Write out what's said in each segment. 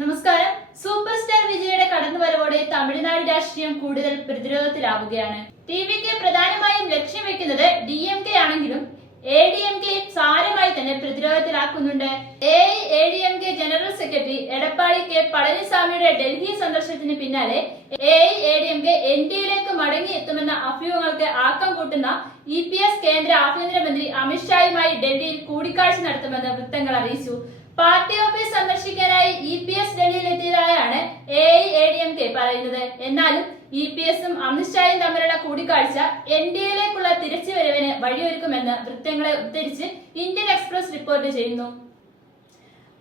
നമസ്കാരം. Super star വിജയുടെ കടന്നുവരവോടെ തമിഴ്നാട് രാഷ്ട്രീയം കൂടുതൽ പ്രതിരോധത്തിലാവുകയാണ്. ടി വി കെ പ്രധാനമായും ലക്ഷ്യം വെക്കുന്നത് ഡി എം കെ ആണെങ്കിലും എ ഡി എം കെ സാരമായി തന്നെ പ്രതിരോധത്തിലാക്കുന്നുണ്ട്. A A D M K general secretary Edappadi K പളനിസ്വാമിയുടെ Delhi സന്ദർശനത്തിന് പിന്നാലെ A A D M K N D എയിലേക്ക് മടങ്ങിയെത്തുമെന്ന അഭ്യൂഹങ്ങൾക്ക് ആക്കം കൂട്ടുന്ന ഇ പി എസ് കേന്ദ്ര ആഭ്യന്തരമന്ത്രി അമിത്ഷായുമായി ഡൽഹിയിൽ കൂടിക്കാഴ്ച നടത്തുമെന്ന് വൃത്തങ്ങൾ അറിയിച്ചു. പാർട്ടി ഓഫീസ് സന്ദർശിക്കാനായി ഇ പി എസ് ഡൽഹിയിൽ എത്തിയതായാണ് A I A D M K പറയുന്നത്. എന്നാലും ഇ പി എസും അമിത്ഷായും തമ്മിലുള്ള കൂടിക്കാഴ്ച എൻ ഡി എയിലേക്കുള്ള തിരിച്ചുവരവിന് വഴിയൊരുക്കുമെന്ന് വൃത്തങ്ങളെ ഉദ്ധരിച്ച് ഇന്ത്യൻ എക്സ്പ്രസ് റിപ്പോർട്ട് ചെയ്യുന്നു.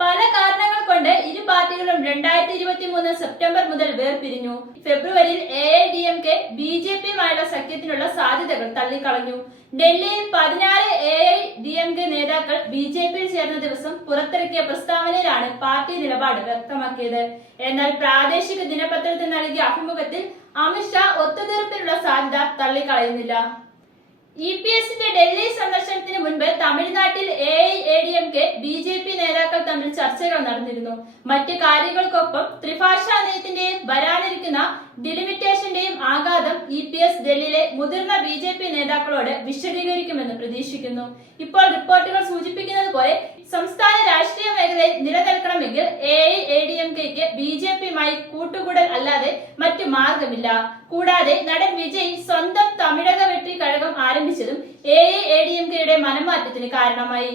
പല കാരണങ്ങൾ കൊണ്ട് ഇരു പാർട്ടികളും രണ്ടായിരത്തി ഇരുപത്തി മൂന്ന് സെപ്റ്റംബർ മുതൽ വേർപിരിഞ്ഞു. ഫെബ്രുവരിയിൽ A I D M K B J പിയുമായുള്ള സഖ്യത്തിനുള്ള സാധ്യതകൾ തള്ളിക്കളഞ്ഞു. ഡൽഹിയിൽ പതിനാറ് A I D M K നേതാക്കൾ ബി ജെ പിയിൽ ചേർന്ന ദിവസം പുറത്തിറക്കിയ പ്രസ്താവനയിലാണ് പാർട്ടി നിലപാട് വ്യക്തമാക്കിയത്. എന്നാൽ പ്രാദേശിക ദിനപത്രത്തിൽ നൽകിയ അഭിമുഖത്തിൽ അമിത്ഷാ ഒത്തുതീർപ്പിനുള്ള സാധ്യത തള്ളിക്കളയുന്നില്ല. ഇ പി എസിന്റെ ഡൽഹി സന്ദർശനത്തിന് മുൻപ് കെ ബി ജെ പി നേതാക്കൾ തമ്മിൽ ചർച്ചകൾ നടന്നിരുന്നു. മറ്റ് കാര്യങ്ങൾക്കൊപ്പം ത്രിഭാഷാ നയത്തിന്റെയും വരാനിരിക്കുന്ന ഡിലിമിറ്റേഷന്റെയും ആഘാതം ഇ പി എസ് ഡൽഹിയിലെ മുതിർന്ന ബി ജെ പി നേതാക്കളോട് വിശദീകരിക്കുമെന്ന് പ്രതീക്ഷിക്കുന്നു. ഇപ്പോൾ റിപ്പോർട്ടുകൾ സൂചിപ്പിക്കുന്നത് പോലെ സംസ്ഥാന രാഷ്ട്രീയ മേഖലയിൽ നിലനിൽക്കണമെങ്കിൽ A I A D M കെക്ക് B J പിയുമായി കൂട്ടുകൂടൽ അല്ലാതെ മറ്റു മാർഗമില്ല. കൂടാതെ നടൻ വിജയ് സ്വന്തം Tamilaga Vettri Kazhagam ആരംഭിച്ചതും A I A D M കെയുടെ മനംമാറ്റത്തിന് കാരണമായി.